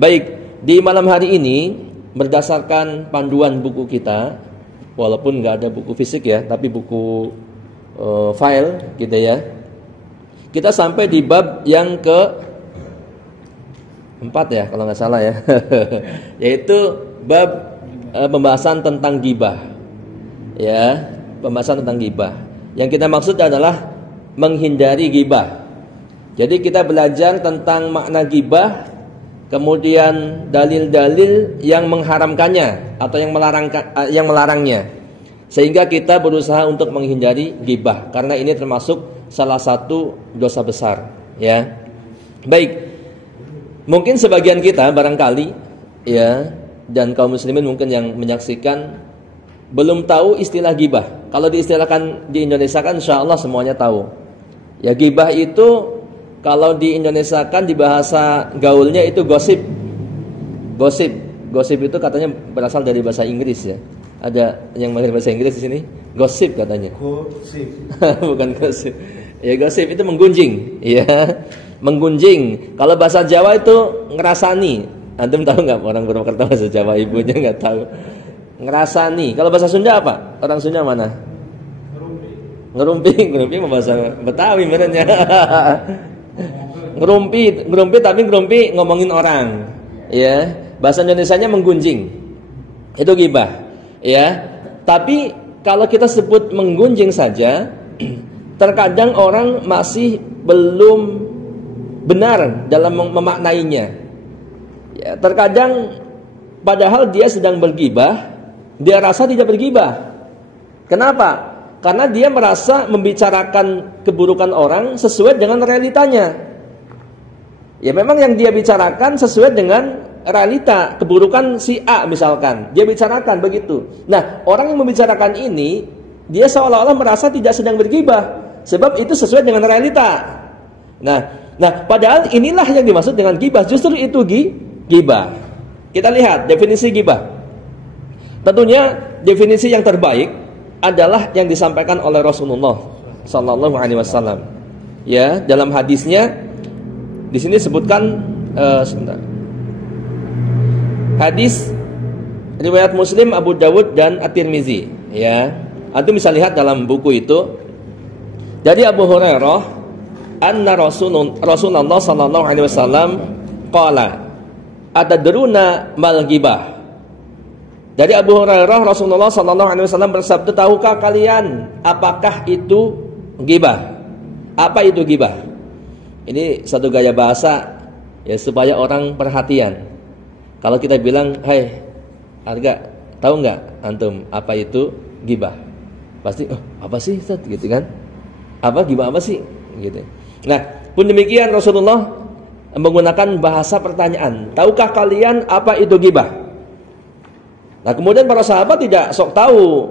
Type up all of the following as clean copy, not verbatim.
Baik, di malam hari ini berdasarkan panduan buku kita, walaupun nggak ada buku fisik ya, tapi buku file gitu ya. Kita sampai di bab yang ke 4 ya kalau nggak salah ya. Yaitu bab pembahasan tentang ghibah. Ya, pembahasan tentang ghibah. Yang kita maksud adalah menghindari ghibah. Jadi kita belajar tentang makna ghibah, kemudian dalil-dalil yang mengharamkannya atau yang melarangnya. Sehingga kita berusaha untuk menghindari ghibah karena ini termasuk salah satu dosa besar, ya. Baik. Mungkin sebagian kita barangkali ya, dan kaum muslimin mungkin yang menyaksikan belum tahu istilah ghibah. Kalau diistilahkan di Indonesia kan insyaallah semuanya tahu. Ya, ghibah itu kalau di Indonesia kan di bahasa gaulnya itu gosip. Gosip itu katanya berasal dari bahasa Inggris ya. Ada yang mengerti bahasa Inggris di sini? Gosip katanya. Gosip. Bukan gosip. Ya, gosip itu menggunjing, ya. Menggunjing. Kalau bahasa Jawa itu ngerasani. Antum tahu enggak orang Purwokerto bahasa Jawa, ibunya enggak tahu. Ngerasani. Kalau bahasa Sunda apa? Orang Sunda mana? Ngerumpi bahasa Betawi benernya. Ngerumpi tapi ngerumpi ngomongin orang. Ya, bahasa Indonesianya menggunjing. Itu ghibah. Ya. Tapi kalau kita sebut menggunjing saja, terkadang orang masih belum benar dalam memaknainya. Ya, terkadang padahal dia sedang berghibah, dia rasa tidak berghibah. Kenapa? Karena dia merasa membicarakan keburukan orang sesuai dengan realitanya. Ya, memang yang dia bicarakan sesuai dengan realita keburukan si A misalkan. Dia bicarakan begitu. Nah, orang yang membicarakan ini dia seolah-olah merasa tidak sedang berghibah sebab itu sesuai dengan realita. Nah, padahal inilah yang dimaksud dengan ghibah. Justru itu ghibah. Kita lihat definisi ghibah. Tentunya definisi yang terbaik adalah yang disampaikan oleh Rasulullah sallallahu alaihi wasallam. Ya, dalam hadisnya di sini sebutkan sebentar. Hadis riwayat Muslim, Abu Dawud dan At-Tirmizi, ya. Antum bisa lihat dalam buku itu. Jadi Abu Hurairah anna Rasulullah sallallahu alaihi wasallam qala atadruna mal ghibah. Dari Abu Hurairah Rasulullah sallallahu alaihi wasallam bersabda, tahukah kalian apakah itu ghibah? Apa itu ghibah? Ini satu gaya bahasa ya supaya orang perhatian. Kalau kita bilang, "Hai, harga, tahu enggak antum apa itu ghibah?" Pasti, "Oh, apa sih Ustaz?" gitu kan. Apa ghibah apa sih? Gitu. Nah, pun demikian Rasulullah menggunakan bahasa pertanyaan. Tahukah kalian apa itu ghibah? Nah, kemudian para sahabat tidak sok tahu.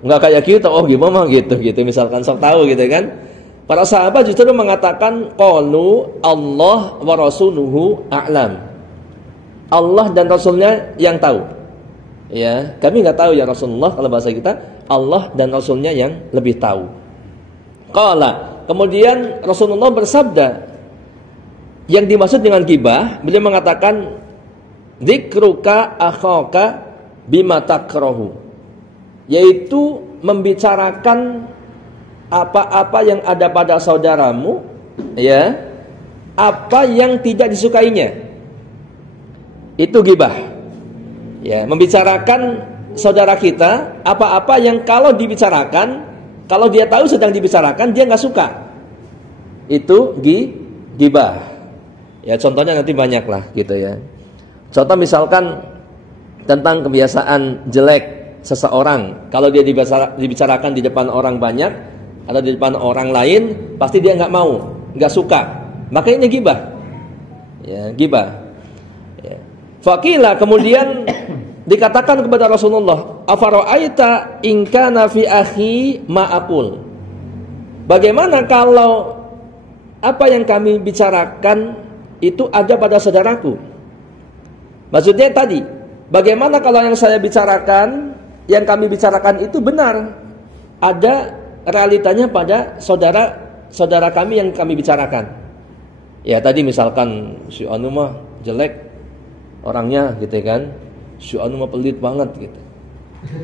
Enggak kayak kita, oh gimana gitu misalkan sok tahu gitu kan. Para sahabat justru mengatakan qalu Allah wa rasuluhu a'lam. Allah dan Rasulnya yang tahu. Ya, kami enggak tahu ya Rasulullah, kalau bahasa kita Allah dan Rasulnya yang lebih tahu. Qala, kemudian Rasulullah bersabda, yang dimaksud dengan ghibah, beliau mengatakan dzikruka akhaka bima takrahu, yaitu membicarakan apa-apa yang ada pada saudaramu, ya, apa yang tidak disukainya. Itu ghibah. Ya, membicarakan saudara kita apa-apa yang kalau dibicarakan, kalau dia tahu sedang dibicarakan dia nggak suka. Itu ghibah. Ya, contohnya nanti banyak lah gitu ya. Contoh misalkan tentang kebiasaan jelek seseorang, kalau dia dibicarakan di depan orang banyak atau di depan orang lain, pasti dia nggak mau, nggak suka. Makanya ghibah. Ya, ghibah. Ya. Faqila, kemudian dikatakan kepada Rasulullah, afara'aita in kana fi akhi ma aqul. Bagaimana kalau apa yang kami bicarakan itu ada pada saudaraku? Maksudnya tadi, bagaimana kalau yang saya bicarakan, yang kami bicarakan itu benar, ada realitanya pada saudara kami yang kami bicarakan. Ya tadi misalkan si anu mah jelek, orangnya gitu kan, si anu mah pelit banget gitu.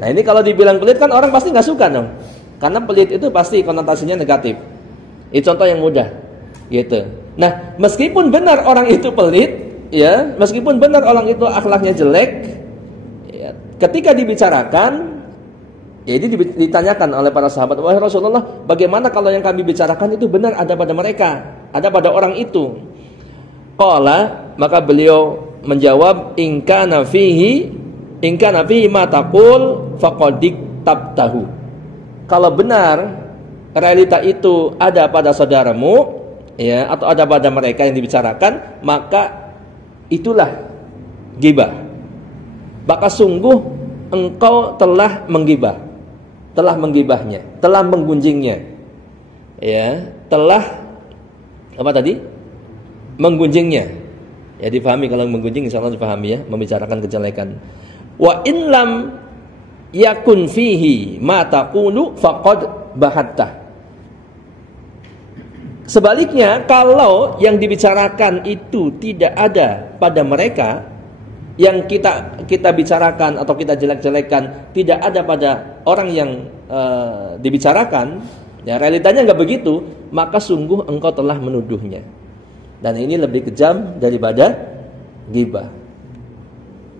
Nah ini kalau dibilang pelit kan orang pasti nggak suka dong, karena pelit itu pasti konotasinya negatif. Ini contoh yang mudah gitu. Nah meskipun benar orang itu pelit, ya meskipun benar orang itu akhlaknya jelek, ya, ketika dibicarakan, ya ini ditanyakan oleh para sahabat, wahai Rasulullah, bagaimana kalau yang kami bicarakan itu benar ada pada mereka, ada pada orang itu? Qala, maka beliau menjawab, in kana fihi ma taqul faqad tabtahu. Kalau benar realita itu ada pada saudaramu, ya, atau ada pada mereka yang dibicarakan, maka itulah ghibah. Maka sungguh engkau telah menggibah, telah menggibahnya, telah menggunjingnya, ya, telah apa tadi? Menggunjingnya. Ya difahami, kalau menggunjing insyaallah difahami ya, membicarakan kejelekan. Wa in lam yakun fihi ma taqulu faqad bahatta. Sebaliknya, kalau yang dibicarakan itu tidak ada pada mereka, yang kita bicarakan atau kita jelek-jelekan tidak ada pada orang yang dibicarakan, ya realitanya nggak begitu, maka sungguh engkau telah menuduhnya. Dan ini lebih kejam daripada ghibah.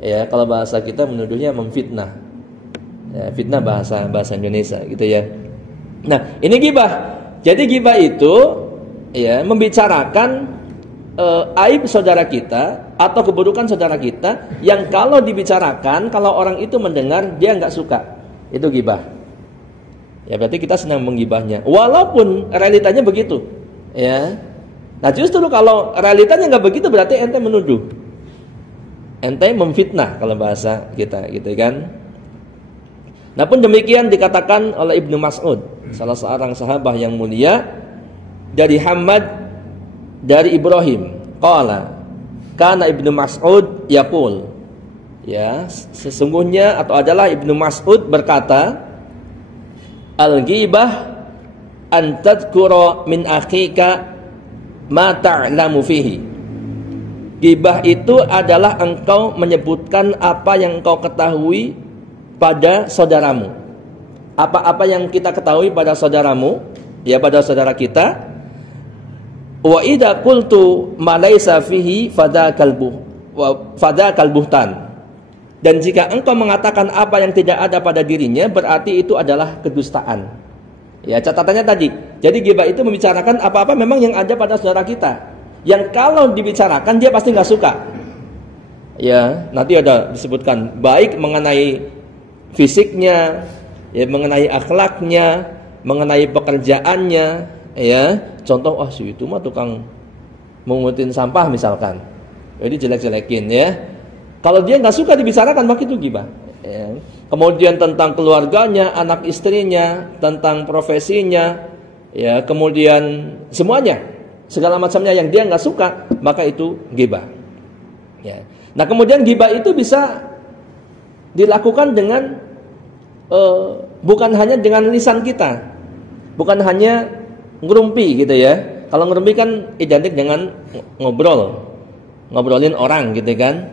Ya, kalau bahasa kita menuduhnya memfitnah. Ya, fitnah bahasa Indonesia gitu ya. Nah, ini ghibah. Jadi ghibah itu ya membicarakan aib saudara kita atau keburukan saudara kita yang kalau dibicarakan, kalau orang itu mendengar dia nggak suka. Itu ghibah. Ya berarti kita sedang menggibahnya. Walaupun realitanya begitu. Ya. Nah, justru kalau realitanya nggak begitu berarti ente menuduh. Ente memfitnah kalau bahasa kita gitu kan. Nah pun demikian dikatakan oleh Ibnu Mas'ud, salah seorang sahabat yang mulia, dari Hamad dari Ibrahim, qala kana Ibnu Mas'ud yaqul, ya sesungguhnya atau adalah Ibnu Mas'ud berkata, al-ghibah an tadhkura min akhika ma ta'lamu fihi. Ghibah itu adalah engkau menyebutkan apa yang engkau ketahui pada saudaramu. Apa-apa yang kita ketahui pada saudaramu, ya pada saudara kita. Wa idza qultu ma laysa fihi fadzakal buhtan. Dan jika engkau mengatakan apa yang tidak ada pada dirinya, berarti itu adalah kedustaan. Ya, catatannya tadi. Jadi ghibah itu membicarakan apa-apa memang yang ada pada saudara kita, yang kalau dibicarakan dia pasti nggak suka. Ya, nanti ada disebutkan baik mengenai fisiknya, ya mengenai akhlaknya, mengenai pekerjaannya, ya. Contoh, si itu mah tukang mengutin sampah misalkan. Jadi jelek-jelekin ya. Kalau dia nggak suka dibicarakan, maka itu ghibah. Ya. Kemudian tentang keluarganya, anak istrinya, tentang profesinya, ya, kemudian semuanya. Segala macamnya yang dia nggak suka, maka itu ghibah. Ya. Nah kemudian ghibah itu bisa dilakukan dengan bukan hanya dengan lisan kita, bukan hanya ngerumpi gitu ya. Kalau ngerumpi kan identik dengan ngobrolin orang gitu kan.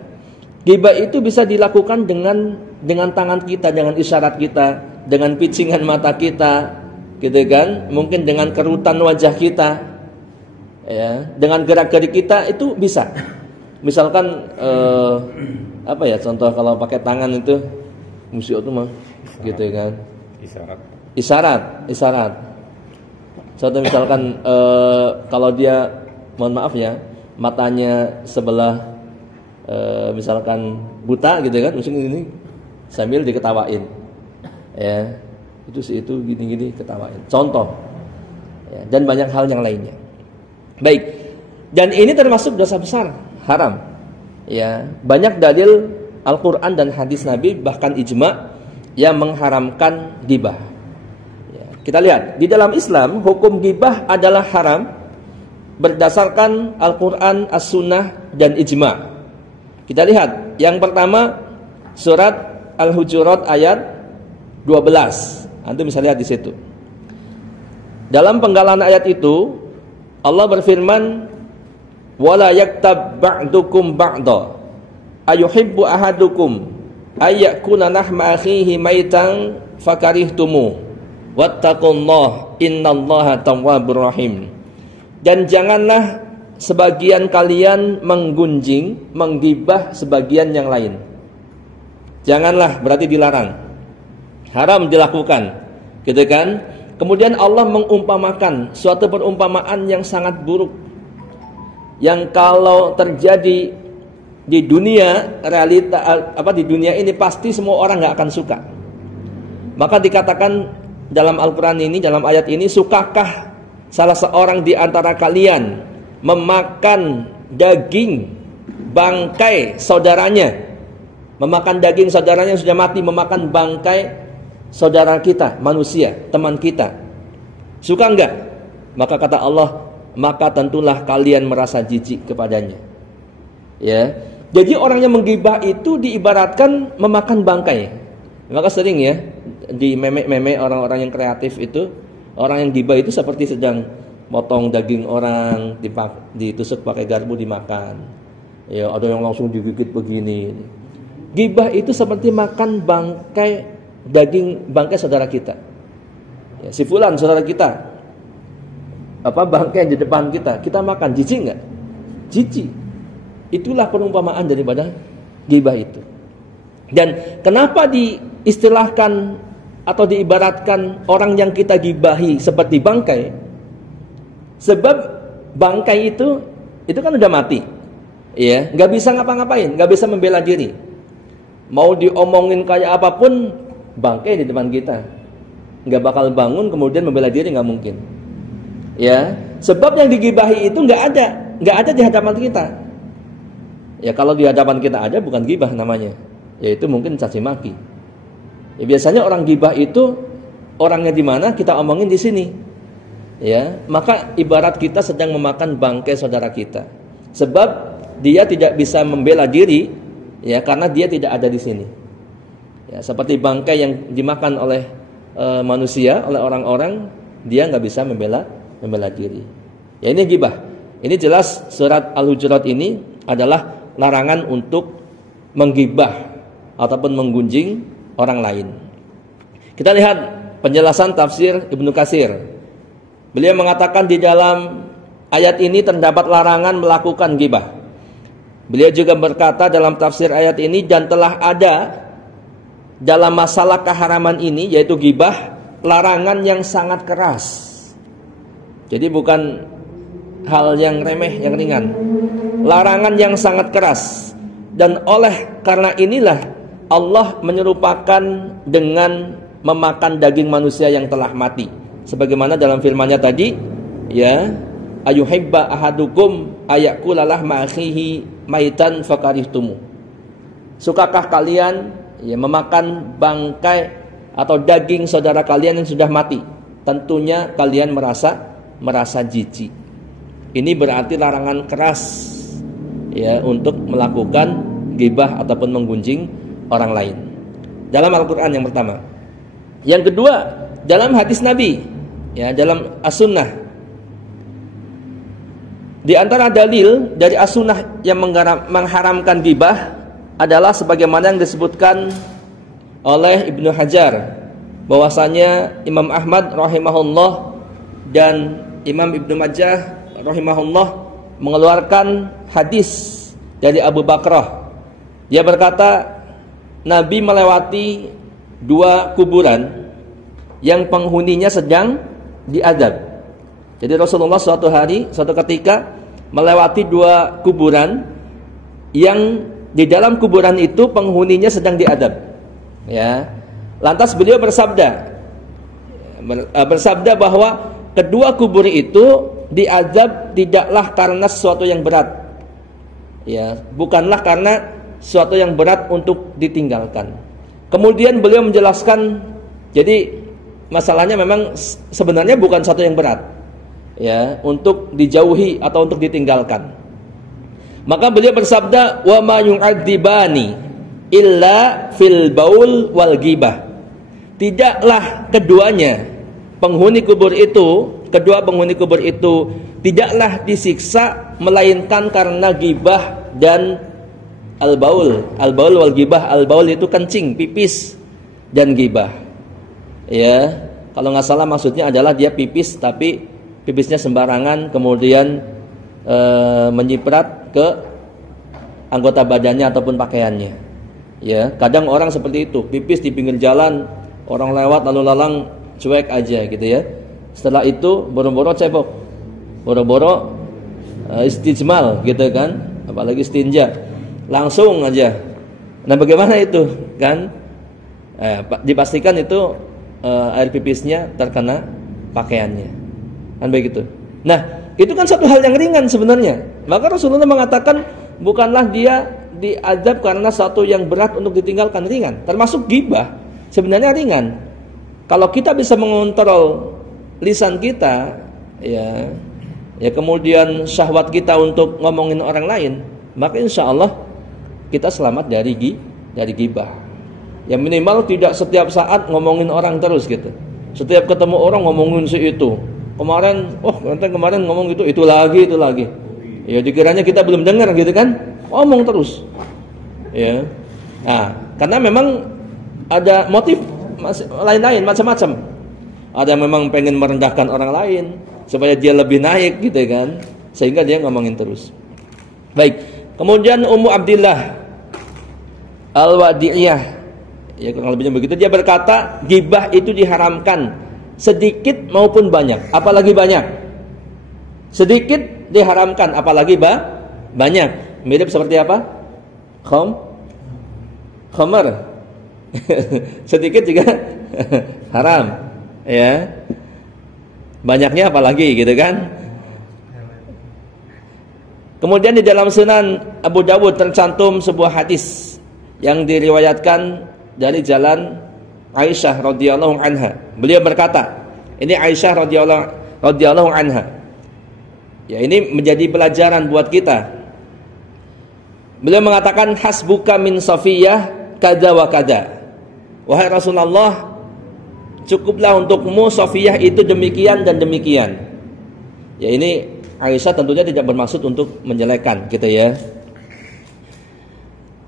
Ghibah itu bisa dilakukan dengan tangan kita, dengan isyarat kita, dengan picingan mata kita, gitu kan. Mungkin dengan kerutan wajah kita. Ya, dengan gerak-gerik kita itu bisa. Misalkan apa ya contoh kalau pakai tangan itu musik itu mah gitu kan. Isyarat. Contoh misalkan kalau dia mohon maaf ya, matanya sebelah misalkan buta gitu kan, misalnya ini sambil diketawain. Ya. Itu gini-gini ketawain. Contoh. Ya, dan banyak hal yang lainnya. Baik, dan ini termasuk dosa besar, haram. Ya, banyak dalil Al-Quran dan hadis Nabi bahkan ijma yang mengharamkan ghibah. Ya, kita lihat di dalam Islam hukum ghibah adalah haram berdasarkan Al-Quran, As-Sunnah dan ijma. Kita lihat yang pertama surat Al-Hujurat ayat 12. Antum bisa lihat di situ. Dalam penggalan ayat itu Allah berfirman, "Wala yaktab ba'dukum ba'da ayuhibbu ahadukum ayyakuna lahma akhihi maitan fakarihtumu wattaqullah innallaha tawwabur rahim. Dan janganlah sebagian kalian menggunjing, menggibah sebagian yang lain. Janganlah berarti dilarang, haram dilakukan, gitu kan? Kemudian Allah mengumpamakan suatu perumpamaan yang sangat buruk, yang kalau terjadi di dunia realita di dunia ini pasti semua orang nggak akan suka. Maka dikatakan dalam Al-Quran ini, dalam ayat ini, sukakah salah seorang di antara kalian memakan daging bangkai saudaranya, memakan daging saudaranya yang sudah mati, memakan bangkai saudara kita, manusia, teman kita. Suka enggak? Maka kata Allah, maka tentulah kalian merasa jijik kepadanya. Ya. Jadi orang yang menggibah itu diibaratkan memakan bangkai. Maka sering ya di meme-meme orang-orang yang kreatif itu, orang yang gibah itu seperti sedang potong daging orang, ditusuk pakai garpu dimakan. Ya, ada yang langsung digigit begini. Gibah itu seperti makan daging bangkai saudara kita. Ya, si fulan saudara kita. Bangkai di depan kita makan, jijik enggak? Jijik. Itulah perumpamaan daripada gibah itu. Dan kenapa diistilahkan atau diibaratkan orang yang kita gibahi seperti bangkai? Sebab bangkai itu kan udah mati, ya, nggak bisa ngapa-ngapain, nggak bisa membela diri. Mau diomongin kayak apapun, bangkai di depan kita, nggak bakal bangun kemudian membela diri, nggak mungkin. Ya, sebab yang digibahi itu nggak ada di hadapan kita. Ya, kalau di hadapan kita ada, bukan gibah namanya, yaitu mungkin caci maki. Ya, biasanya orang gibah itu orangnya di mana, kita omongin di sini. Ya, maka ibarat kita sedang memakan bangkai saudara kita. Sebab dia tidak bisa membela diri, ya, karena dia tidak ada di sini. Ya, seperti bangkai yang dimakan oleh manusia, oleh orang-orang, dia nggak bisa membela diri. Ya, ini gibah. Ini jelas surat Al-Hujurat ini adalah larangan untuk menggibah ataupun menggunjing orang lain. Kita lihat penjelasan tafsir Ibnu Katsir. Beliau mengatakan di dalam ayat ini terdapat larangan melakukan gibah. Beliau juga berkata dalam tafsir ayat ini, dan telah ada dalam masalah keharaman ini, yaitu gibah, larangan yang sangat keras. Jadi bukan hal yang remeh, yang ringan. Larangan yang sangat keras. Dan oleh karena inilah Allah menyerupakan dengan memakan daging manusia yang telah mati. Sebagaimana dalam firman-Nya tadi, ya, ayuhibba ahadukum ayakula lahma akhihi maitan fakarihtumu. Sukakah kalian, ya, memakan bangkai atau daging saudara kalian yang sudah mati? Tentunya kalian merasa jijik. Ini berarti larangan keras, ya, untuk melakukan gibah ataupun menggunjing orang lain. Dalam Al-Quran yang pertama. Yang kedua, dalam hadis Nabi, ya, dalam As-Sunnah. Di antara dalil dari As-Sunnah yang mengharamkan gibah adalah sebagaimana yang disebutkan oleh Ibnu Hajar, bahwasanya Imam Ahmad rahimahullah dan Imam Ibnu Majah rahimahullah mengeluarkan hadis dari Abu Bakrah. Dia berkata, Nabi melewati 2 kuburan yang penghuninya sedang diadab. Jadi Rasulullah suatu ketika melewati 2 kuburan yang di dalam kuburan itu penghuninya sedang diadab. Ya. Lantas beliau bersabda bahwa kedua kubur itu diadab tidaklah karena sesuatu yang berat. Ya, bukanlah karena sesuatu yang berat untuk ditinggalkan. Kemudian beliau menjelaskan, jadi masalahnya memang sebenarnya bukan satu yang berat, ya, untuk dijauhi atau untuk ditinggalkan. Maka beliau bersabda, wa ma yu'adzibani illa fil baul wal ghibah. Tidaklah kedua penghuni kubur itu tidaklah disiksa melainkan karena ghibah dan Al-baul wal gibah. Al-baul itu kencing, pipis dan gibah. Ya, kalau nggak salah maksudnya adalah dia pipis tapi pipisnya sembarangan, kemudian menyiprat ke anggota badannya ataupun pakaiannya. Ya, kadang orang seperti itu, pipis di pinggir jalan, orang lewat lalu lalang cuek aja gitu ya. Setelah itu boro-boro cebok, boro-boro istijmal gitu kan, apalagi istinja, langsung aja. Nah, bagaimana itu kan? Dipastikan itu air pipisnya terkena pakaiannya, kan begitu. Nah, itu kan satu hal yang ringan sebenarnya. Maka Rasulullah mengatakan bukanlah dia diazab karena satu yang berat untuk ditinggalkan, ringan. Termasuk ghibah sebenarnya ringan. Kalau kita bisa mengontrol lisan kita, ya kemudian syahwat kita untuk ngomongin orang lain, maka insya Allah kita selamat dari ghibah. Ya minimal tidak setiap saat ngomongin orang terus gitu. Setiap ketemu orang ngomongin si itu. Kemarin ngomong itu lagi. Ya dikiranya kita belum dengar gitu kan, ngomong terus. Ya. Nah, karena memang ada motif lain-lain macam-macam. Ada yang memang pengen merendahkan orang lain supaya dia lebih naik gitu kan, sehingga dia ngomongin terus. Baik. Kemudian Ummu Abdillah Al-Wadi'iyah, ya kurang lebihnya begitu, dia berkata ghibah itu diharamkan sedikit maupun banyak, apalagi banyak. Sedikit diharamkan, apalagi banyak. Mirip seperti apa? Khamar. Sedikit juga haram. Ya, banyaknya apalagi gitu kan. Kemudian di dalam Sunan Abu Dawud tercantum sebuah hadis yang diriwayatkan dari jalan Aisyah radhiyallahu anha. Beliau berkata, ini Aisyah radhiyallahu anha. Ya, ini menjadi pelajaran buat kita. Beliau mengatakan hasbuka min Safiyah kada wa kada. Wahai Rasulullah, cukuplah untukmu Safiyah itu demikian dan demikian. Ya, ini Aisyah tentunya tidak bermaksud untuk menjelekkan gitu ya.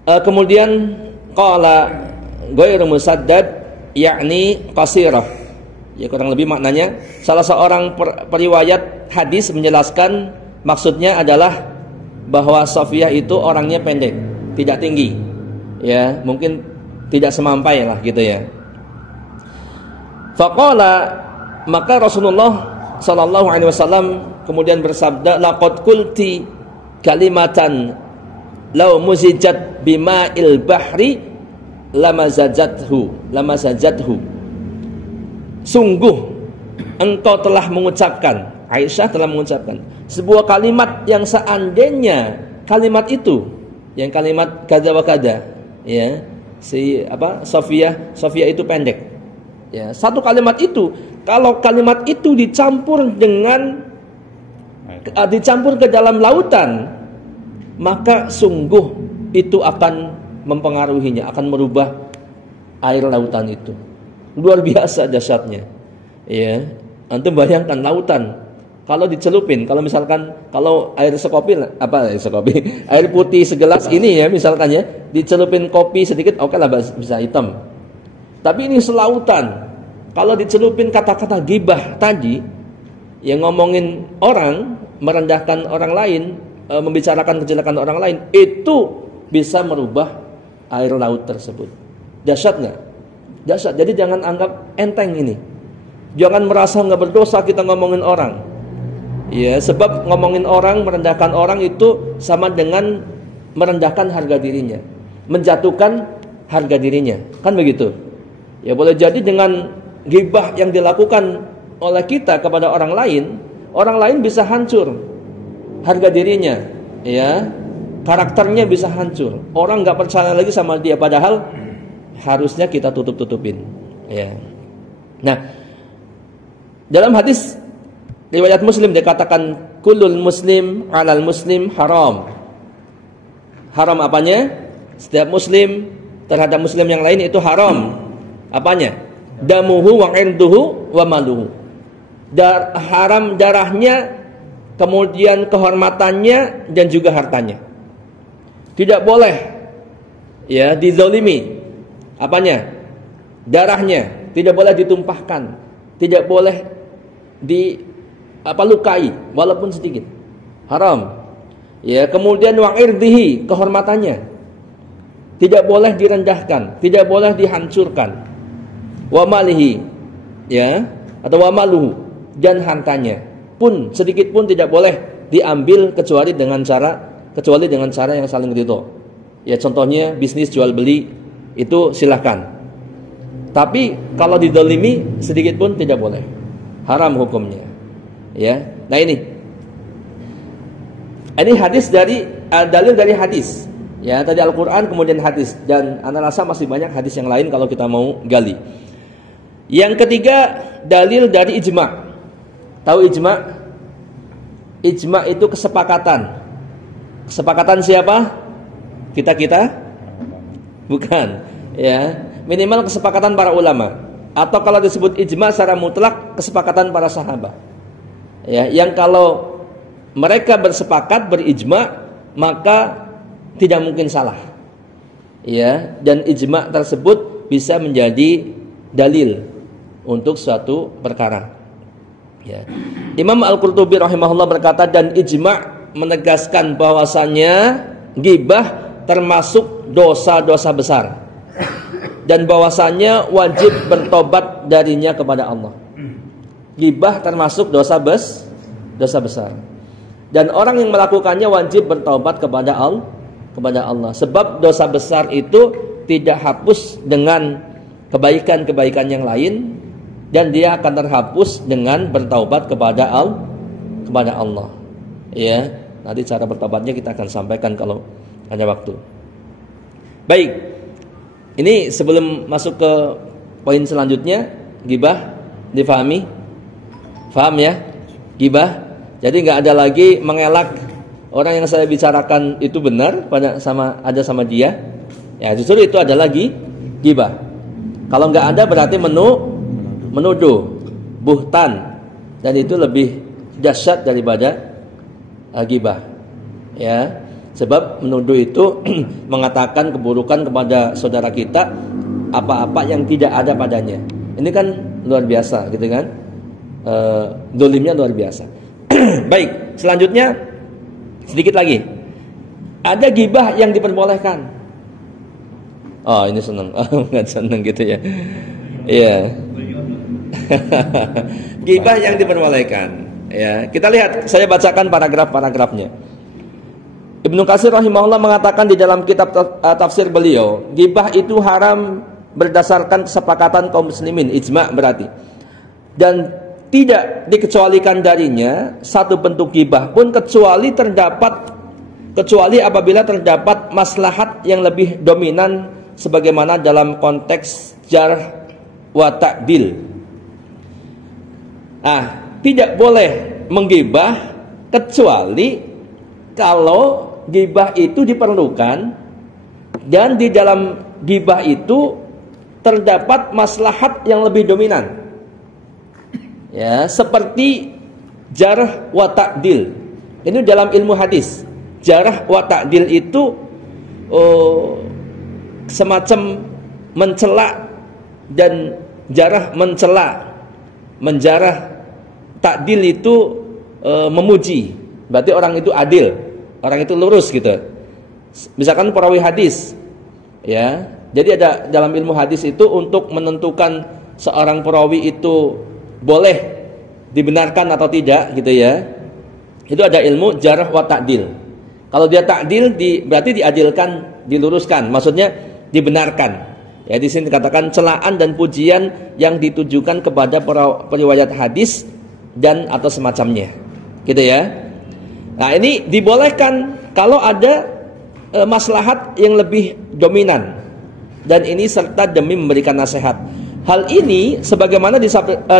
Kemudian qala ghairu musaddad yakni qasirah. Ya kurang lebih maknanya salah seorang periwayat hadis menjelaskan maksudnya adalah bahwa Safiyah itu orangnya pendek, tidak tinggi. Ya, mungkin tidak semampai lah gitu ya. Faqala, maka Rasulullah sallallahu alaihi wasallam kemudian bersabda, laqad qulti kalimatan law muzijat bima'il bahri lamazajathu. Sungguh engkau telah mengucapkan, Aisyah telah mengucapkan sebuah kalimat yang seandainya kalimat itu, yang kalimat kada wa kada, ya, Safiyah itu pendek. Ya, satu kalimat itu, kalau kalimat itu dicampur ke dalam lautan, maka sungguh itu akan mempengaruhinya, akan merubah air lautan itu. Luar biasa dahsyatnya. Ya, antum bayangkan lautan kalau dicelupin, kalau air air putih segelas ini ya misalkan ya, dicelupin kopi sedikit, oke lah bisa hitam. Tapi ini selautan. Kalau dicelupin kata-kata ghibah tadi, yang ngomongin orang, merendahkan orang lain, membicarakan kejelekan orang lain, itu bisa merubah air laut tersebut. Dahsyat nggak? Dahsyat. Jadi jangan anggap enteng ini. Jangan merasa nggak berdosa kita ngomongin orang. Ya, sebab ngomongin orang, merendahkan orang itu sama dengan merendahkan harga dirinya, menjatuhkan harga dirinya, kan begitu? Ya, boleh jadi dengan ghibah yang dilakukan oleh kita kepada orang lain bisa hancur harga dirinya, ya, karakternya bisa hancur. Orang nggak percaya lagi sama dia, padahal harusnya kita tutup-tutupin. Ya. Nah, dalam hadis riwayat Muslim dikatakan kullul muslim 'alal muslim haram. Haram apanya? Setiap muslim terhadap muslim yang lain itu haram. Apanya? Damuhu wa 'irduhu wa maluhu. Haram darahnya, kemudian kehormatannya dan juga hartanya. Tidak boleh ya, dizalimi. Apanya? Darahnya tidak boleh ditumpahkan, tidak boleh lukai walaupun sedikit. Haram. Ya, kemudian wa irdihi, kehormatannya tidak boleh direndahkan, tidak boleh dihancurkan. Wa malihi, ya, atau wa maluhu, dan hartanya pun sedikit pun tidak boleh diambil kecuali dengan cara yang saling ridho. Ya, contohnya bisnis jual beli itu silahkan. Tapi kalau didolimi sedikit pun tidak boleh. Haram hukumnya. Ya. Nah ini hadis dalil dari hadis. Ya, tadi Al-Qur'an kemudian hadis, dan ana rasa masih banyak hadis yang lain kalau kita mau gali. Yang ketiga, dalil dari ijma'. Tahu ijma'? Ijma' itu kesepakatan. Kesepakatan siapa? Kita? Bukan. Ya, minimal kesepakatan para ulama. Atau kalau disebut ijma' secara mutlak, kesepakatan para sahabat. Ya, yang kalau mereka bersepakat berijma', maka tidak mungkin salah. Ya, dan ijma' tersebut bisa menjadi dalil untuk suatu perkara. Ya. Imam Al-Qurtubi rahimahullah berkata, dan ijma' menegaskan bahwasannya ghibah termasuk dosa-dosa besar, dan bahwasannya wajib bertobat darinya kepada Allah. Ghibah termasuk dosa besar, dan orang yang melakukannya wajib bertobat kepada Allah. Sebab dosa besar itu tidak hapus dengan kebaikan-kebaikan yang lain, dan dia akan terhapus dengan bertaubat kepada Allah. Ya, nanti cara bertobatnya kita akan sampaikan kalau ada waktu. Baik, ini sebelum masuk ke poin selanjutnya, ghibah difahami? Faham ya? Ghibah. Jadi nggak ada lagi mengelak orang yang saya bicarakan itu benar sama dia. Ya, justru itu adalah ghibah. Kalau nggak ada berarti menuduh, buhtan, dan itu lebih dahsyat daripada ghibah. Ya, sebab menuduh itu mengatakan keburukan kepada saudara kita apa-apa yang tidak ada padanya. Ini kan luar biasa, gitu kan? Dolimnya luar biasa. Baik, selanjutnya sedikit lagi. Ada ghibah yang diperbolehkan. Oh, ini senang. Nggak senang gitu ya. Iya. Ghibah yang diperbolehkan. Ya, kita lihat, saya bacakan paragraf-paragrafnya. Ibnu Katsir rahimahullah mengatakan di dalam kitab tafsir beliau, ghibah itu haram berdasarkan kesepakatan kaum muslimin, ijma' berarti. Dan tidak dikecualikan darinya satu bentuk ghibah pun kecuali apabila terdapat maslahat yang lebih dominan, sebagaimana dalam konteks jarh wa ta'dil. Tidak boleh menggibah kecuali kalau ghibah itu diperlukan dan di dalam ghibah itu terdapat maslahat yang lebih dominan. Ya, seperti jarh wa ta'dil. Ini dalam ilmu hadis. Jarh wa ta'dil itu semacam mencela, dan jarh mencela, menjarah. Ta'dil itu memuji. Berarti orang itu adil, orang itu lurus gitu. Misalkan perawi hadis, ya. Jadi ada dalam ilmu hadis itu untuk menentukan seorang perawi itu boleh dibenarkan atau tidak, gitu ya. Itu ada ilmu jarh wa ta'dil. Kalau dia ta'dil berarti diadilkan, diluruskan, maksudnya dibenarkan. Ya, di sini dikatakan celaan dan pujian yang ditujukan kepada periwayat hadis dan atau semacamnya, gitu ya. Nah, ini dibolehkan kalau ada maslahat yang lebih dominan, dan ini serta demi memberikan nasihat. Hal ini sebagaimana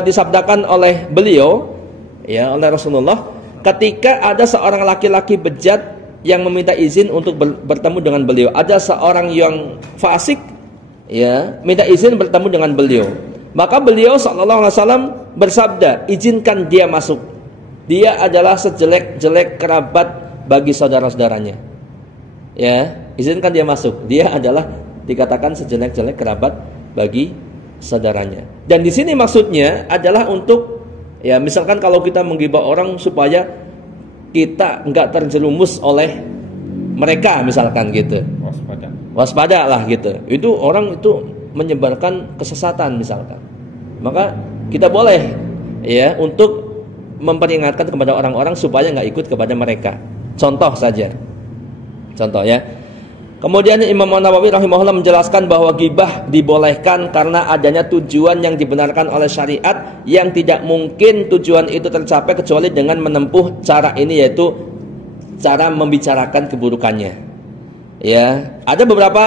disabdakan oleh beliau, ya, oleh Rasulullah, ketika ada seorang laki-laki bejat yang meminta izin untuk bertemu dengan beliau. Ada seorang yang fasik, ya, minta izin bertemu dengan beliau. Maka beliau SAW bersabda, izinkan dia masuk. Dia adalah sejelek-jelek kerabat bagi saudara-saudaranya. Ya, izinkan dia masuk. Dia adalah dikatakan sejelek-jelek kerabat bagi saudaranya. Dan di sini maksudnya adalah untuk, ya misalkan kalau kita menggibah orang supaya kita enggak terjerumus oleh mereka misalkan gitu. Waspada lah gitu. Itu orang itu menyebarkan kesesatan misalkan. Maka kita boleh ya untuk memperingatkan kepada orang-orang supaya nggak ikut kepada mereka. Contoh saja. Contoh ya. Kemudian Imam Nawawi rahimahullah menjelaskan bahwa ghibah dibolehkan karena adanya tujuan yang dibenarkan oleh syariat yang tidak mungkin tujuan itu tercapai kecuali dengan menempuh cara ini, yaitu cara membicarakan keburukannya. Ya, ada beberapa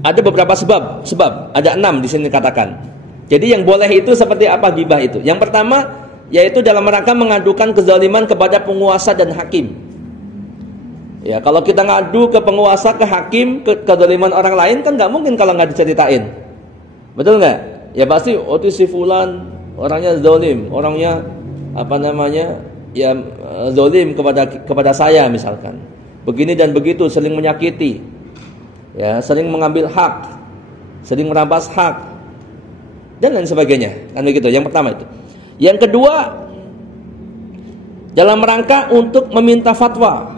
ada beberapa sebab, ada 6 di sini dikatakan. Jadi yang boleh itu seperti apa ghibah itu? Yang pertama yaitu dalam rangka mengadukan kezaliman kepada penguasa dan hakim. Ya, kalau kita ngadu ke penguasa, ke hakim, ke kezaliman orang lain kan nggak mungkin kalau nggak diceritain. Betul nggak? Ya pasti itu si fulan orangnya zalim, orangnya ya zalim kepada saya misalkan. Begini dan begitu, saling menyakiti. Ya, sering mengambil hak, sering merampas hak, dan lain sebagainya. Kan begitu. Yang pertama itu. Yang kedua, dalam rangka untuk meminta fatwa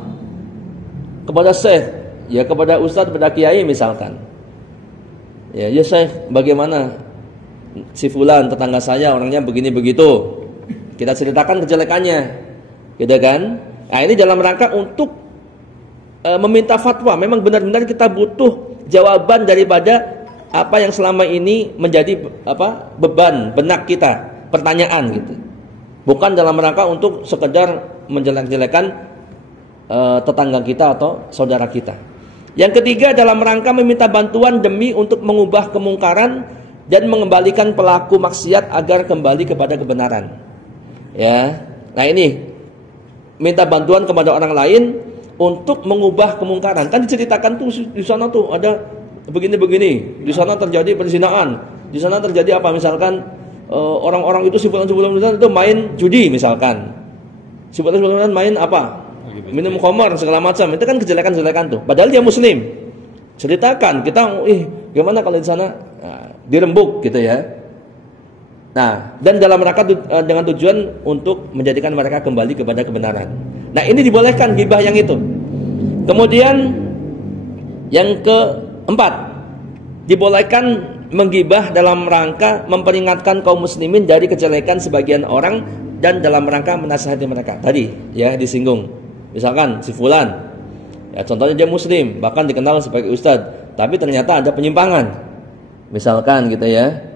kepada syekh, ya kepada ustadz, kepada kiai misalkan. Ya syekh, bagaimana si fulan tetangga saya orangnya begini begitu. Kita ceritakan kejelekannya, gitu kan? Nah, ini dalam rangka untuk meminta fatwa. Memang benar-benar kita butuh jawaban daripada apa yang selama ini menjadi beban benak kita, pertanyaan gitu. Bukan dalam rangka untuk sekedar menjelek-jelekan tetangga kita atau saudara kita. Yang ketiga, dalam rangka meminta bantuan demi untuk mengubah kemungkaran dan mengembalikan pelaku maksiat agar kembali kepada kebenaran. Ya. Nah, ini minta bantuan kepada orang lain untuk mengubah kemungkaran. Kan diceritakan tuh di sana tuh ada begini-begini, di sana terjadi perzinahan, di sana terjadi apa misalkan orang-orang itu si fulan itu main judi misalkan. Si fulan main apa? Minum khamar segala macam. Itu kan kejelekan-kejelekan tuh. Padahal dia muslim. Ceritakan, kita gimana kalau di sana dirembuk gitu ya. Nah, dan dalam rangka dengan tujuan untuk menjadikan mereka kembali kepada kebenaran. Nah, ini dibolehkan ghibah yang itu. Kemudian yang keempat, dibolehkan menggibah dalam rangka memperingatkan kaum muslimin dari kejelekan sebagian orang dan dalam rangka menasihati mereka. Tadi ya disinggung. Misalkan si fulan, ya contohnya dia muslim, bahkan dikenal sebagai ustadz, tapi ternyata ada penyimpangan. Misalkan gitu ya.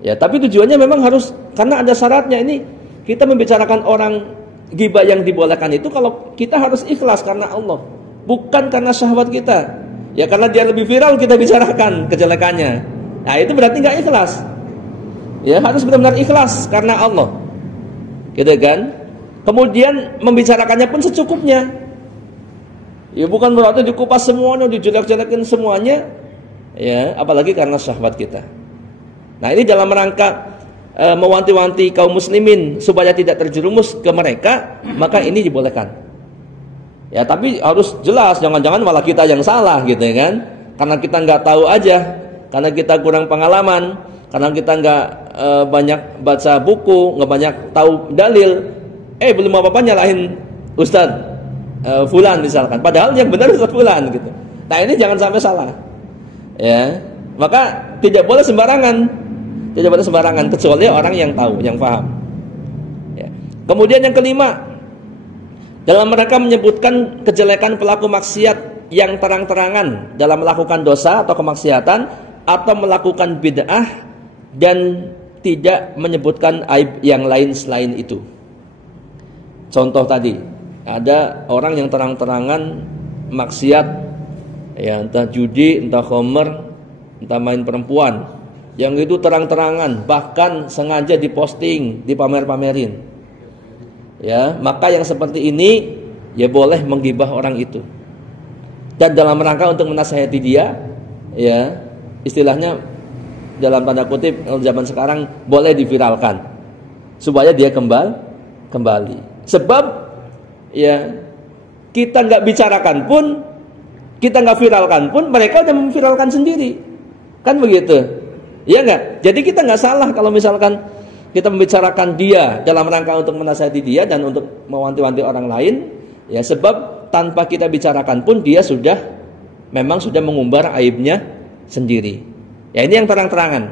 Ya, tapi tujuannya memang harus, karena ada syaratnya. Ini kita membicarakan orang ghibah yang dibolehkan itu kalau kita harus ikhlas karena Allah, bukan karena syahwat kita. Ya karena dia lebih viral kita bicarakan kejelekannya. Nah, itu berarti nggak ikhlas. Ya, harus benar-benar ikhlas karena Allah. Gitu kan? Kemudian membicarakannya pun secukupnya. Ya bukan berarti dikupas semuanya, dijelek-jelekin semuanya. Ya, apalagi karena syahwat kita. Nah, ini dalam rangka mewanti-wanti kaum muslimin supaya tidak terjerumus ke mereka, maka ini dibolehkan. Ya, tapi harus jelas, jangan-jangan malah kita yang salah gitu ya kan? Karena kita nggak tahu aja, karena kita kurang pengalaman, karena kita nggak banyak baca buku, nggak banyak tahu dalil, belum apa-apa nyalahin Ustadz fulan misalkan. Padahal yang benar Ustadz fulan gitu. Nah, ini jangan sampai salah. Ya, maka tidak boleh sembarangan. Tidak boleh sembarangan kecuali orang yang tahu, yang paham. Ya. Kemudian yang kelima, dalam mereka menyebutkan kejelekan pelaku maksiat yang terang-terangan dalam melakukan dosa atau kemaksiatan atau melakukan bid'ah dan tidak menyebutkan aib yang lain selain itu. Contoh tadi, ada orang yang terang-terangan maksiat, ya entah judi, entah khamr, entah main perempuan. Yang itu terang-terangan, bahkan sengaja diposting, dipamer-pamerin. Ya, maka yang seperti ini ya boleh menggibah orang itu. Dan dalam rangka untuk menasihati dia, ya, istilahnya dalam tanda kutip zaman sekarang boleh diviralkan supaya dia kembali. Sebab ya kita nggak bicarakan pun, kita nggak viralkan pun, mereka udah memviralkan sendiri, kan begitu, ya nggak? Jadi kita nggak salah kalau misalkan kita membicarakan dia dalam rangka untuk menasihati dia dan untuk mewanti-wanti orang lain, ya sebab tanpa kita bicarakan pun dia memang sudah mengumbar aibnya sendiri. Ya ini yang terang-terangan.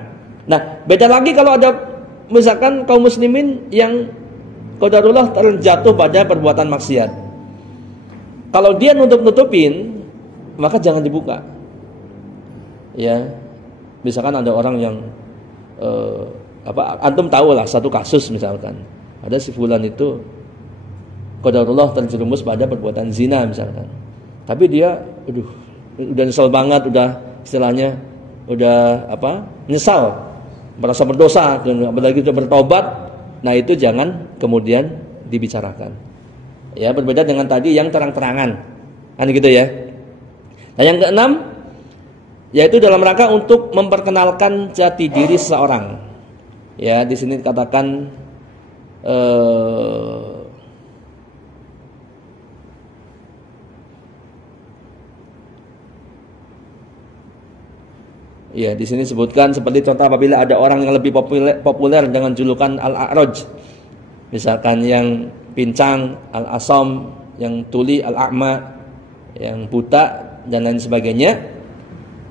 Nah, beda lagi kalau ada misalkan kaum muslimin yang qadarullah terjatuh pada perbuatan maksiat. Kalau dia nutup-nutupin, maka jangan dibuka. Ya, misalkan ada orang yang antum tahu lah satu kasus misalkan. Ada si fulan itu qadarullah terjerumus pada perbuatan zina misalkan. Tapi dia udah nyesal banget, udah istilahnya nyesal, merasa berdosa, dan apalagi sudah bertobat. Nah itu jangan kemudian dibicarakan. Ya berbeda dengan tadi yang terang-terangan, kan gitu ya. Nah yang keenam, yaitu dalam rangka untuk memperkenalkan jati diri seseorang. Ya di sini dikatakan ya, di sini disebutkan seperti contoh apabila ada orang yang lebih populer dengan julukan Al-A'raj. Misalkan yang pincang, Al-Asam, yang tuli, Al-A'ma, yang buta dan lain sebagainya.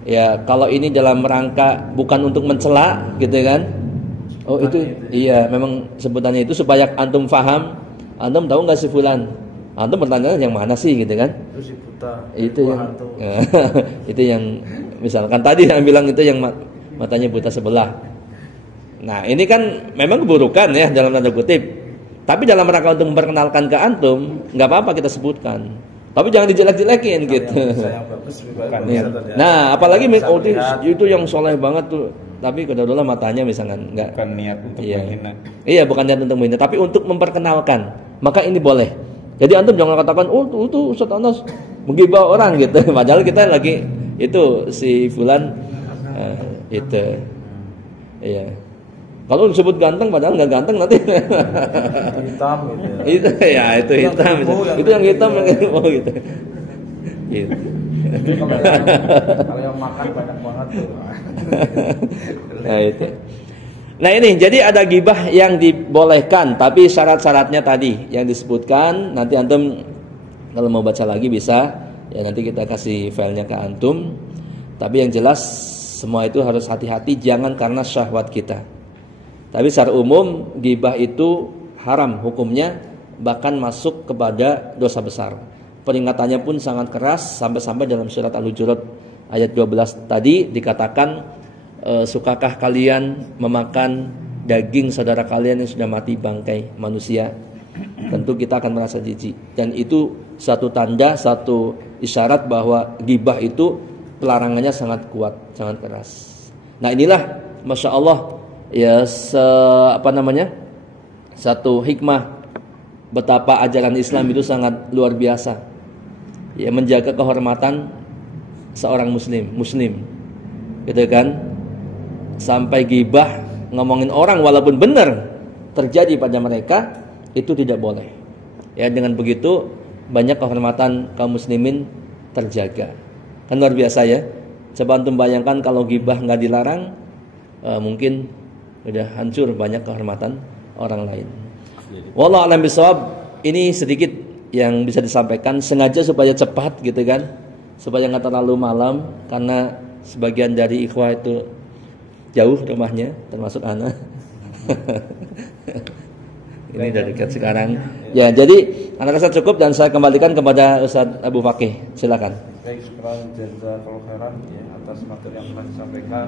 Ya, kalau ini dalam rangka bukan untuk mencela gitu kan. Oh, itu iya, memang sebutannya itu supaya antum faham. Antum tahu enggak si fulan? Antum bertanya yang mana sih gitu kan? Itu si buta. Itu yang itu yang misalkan tadi yang bilang itu yang matanya buta sebelah. Nah ini kan memang keburukan ya dalam tanda kutip. Tapi dalam rangka untuk memperkenalkan ke antum, nggak apa-apa kita sebutkan. Tapi jangan dijelek-jelekin gitu. Nah apalagi itu yang soleh banget tuh. Tapi kadang-kadang matanya misalkan nggak. Bukan niat untuk menghina. Iya bukan niat untuk menghina. Tapi untuk memperkenalkan, maka ini boleh. Jadi antum jangan katakan, oh itu Ustaz Anas menggibah orang gitu. Padahal kita lagi itu si fulan itu, iya. Kalau disebut ganteng, padahal nggak ganteng nanti. Hitam gitu. Itu ya itu hitam. Itu yang hitam yang gitu. Gitu. Kalau yang makan banyak banget tuh. Nah itu. Nah ini jadi ada gibah yang dibolehkan, tapi syarat-syaratnya tadi yang disebutkan. Nanti antum kalau mau baca lagi bisa, ya nanti kita kasih filenya ke antum. Tapi yang jelas semua itu harus hati-hati, jangan karena syahwat kita. Tapi secara umum gibah itu haram hukumnya, bahkan masuk kepada dosa besar. Peringatannya pun sangat keras, sampai-sampai dalam surat Al-Hujurat ayat 12 tadi dikatakan, sukakah kalian memakan daging saudara kalian yang sudah mati bangkai manusia? Tentu kita akan merasa jijik. Dan itu satu tanda, satu isyarat bahwa gibah itu pelarangannya sangat kuat, sangat keras. Nah inilah Masya Allah ya satu hikmah betapa ajaran Islam itu sangat luar biasa. Ya menjaga kehormatan seorang muslim. Gitu kan? Sampai gibah ngomongin orang walaupun benar terjadi pada mereka itu tidak boleh. Ya dengan begitu banyak kehormatan kaum muslimin terjaga. Kan luar biasa ya. Coba antum bayangkan kalau gibah nggak dilarang, mungkin udah hancur banyak kehormatan orang lain. Wallahu a'lam bishawab. Ini sedikit yang bisa disampaikan, sengaja supaya cepat gitu kan, supaya nggak terlalu malam karena sebagian dari ikhwah itu jauh rumahnya, termasuk anak. Ini dari dekat sekarang. Ya, jadi anak rasa cukup dan saya kembalikan kepada Ustaz Abu Fakih. Silakan. Baik, syukran jazakallahu khairan ya atas materi yang telah disampaikan.